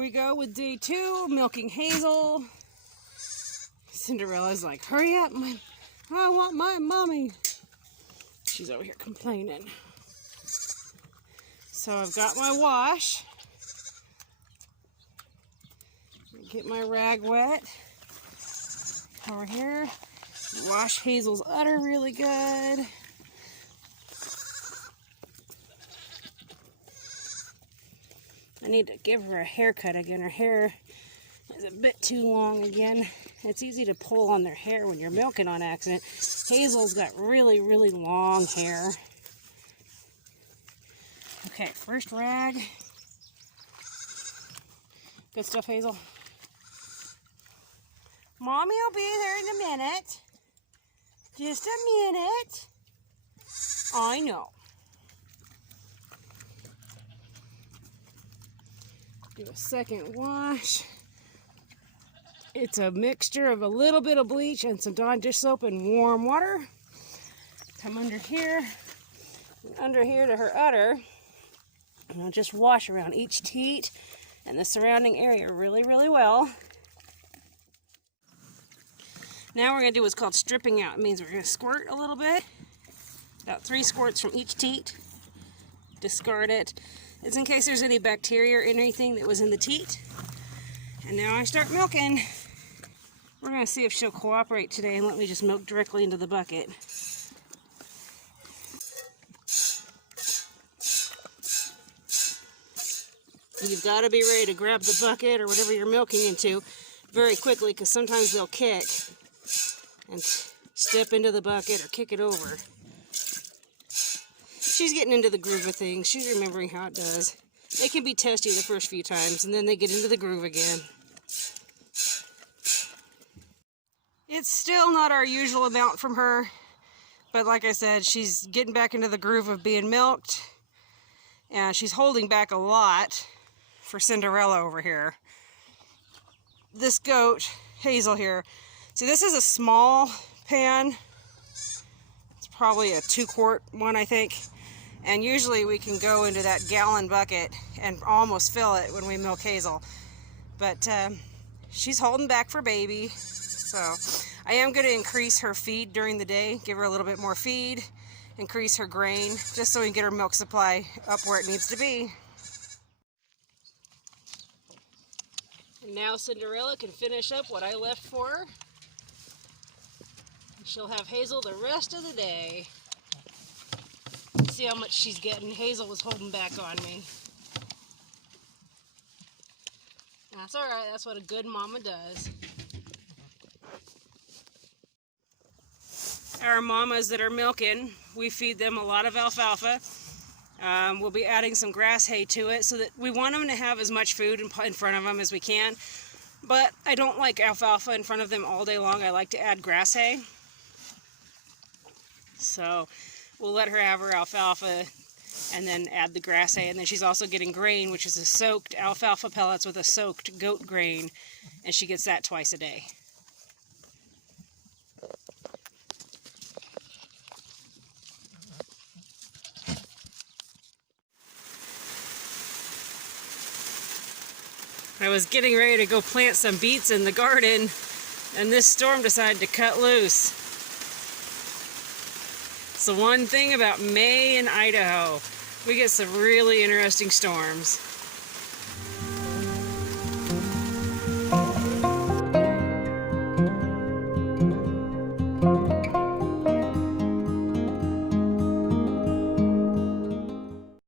we go with day 2, milking Hazel. Cinderella's like, hurry up, I want my mommy. She's over here complaining. So I've got my wash. Get my rag wet. Over here, wash Hazel's udder really good. I need to give her a haircut again. Her hair is a bit too long again. It's easy to pull on their hair when you're milking on accident. Hazel's got really, really long hair. Okay, first rag. Good stuff, Hazel. Mommy will be there in a minute. Just a minute. I know. Do a second wash. It's a mixture of a little bit of bleach and some Dawn dish soap and warm water. Come under here, and under here to her udder. And I'll just wash around each teat and the surrounding area really, really well. Now we're going to do what's called stripping out. It means we're going to squirt a little bit. About 3 squirts from each teat. Discard it. It's in case there's any bacteria or anything that was in the teat. And now I start milking. We're going to see if she'll cooperate today and let me just milk directly into the bucket. You've got to be ready to grab the bucket or whatever you're milking into very quickly, because sometimes they'll kick and step into the bucket or kick it over. She's getting into the groove of things. She's remembering how it does. They can be testy the first few times, and then they get into the groove again. It's still not our usual amount from her, but like I said, she's getting back into the groove of being milked, and she's holding back a lot for Cinderella over here. This goat, Hazel here, see, this is a small pan. It's probably a 2-quart one, I think. And usually we can go into that gallon bucket and almost fill it when we milk Hazel. But she's holding back for baby. So I am going to increase her feed during the day, give her a little bit more feed, increase her grain, just so we can get her milk supply up where it needs to be. And now Cinderella can finish up what I left for her. She'll have Hazel the rest of the day. See how much she's getting. Hazel was holding back on me. That's alright, that's what a good mama does. Our mamas that are milking, we feed them a lot of alfalfa. We'll be adding some grass hay to it so that we want them to have as much food in front of them as we can. But I don't like alfalfa in front of them all day long. I like to add grass hay. So we'll let her have her alfalfa and then add the grass hay. And then she's also getting grain, which is a soaked alfalfa pellets with a soaked goat grain. And she gets that twice a day. I was getting ready to go plant some beets in the garden, and this storm decided to cut loose. It's the one thing about May in Idaho. We get some really interesting storms.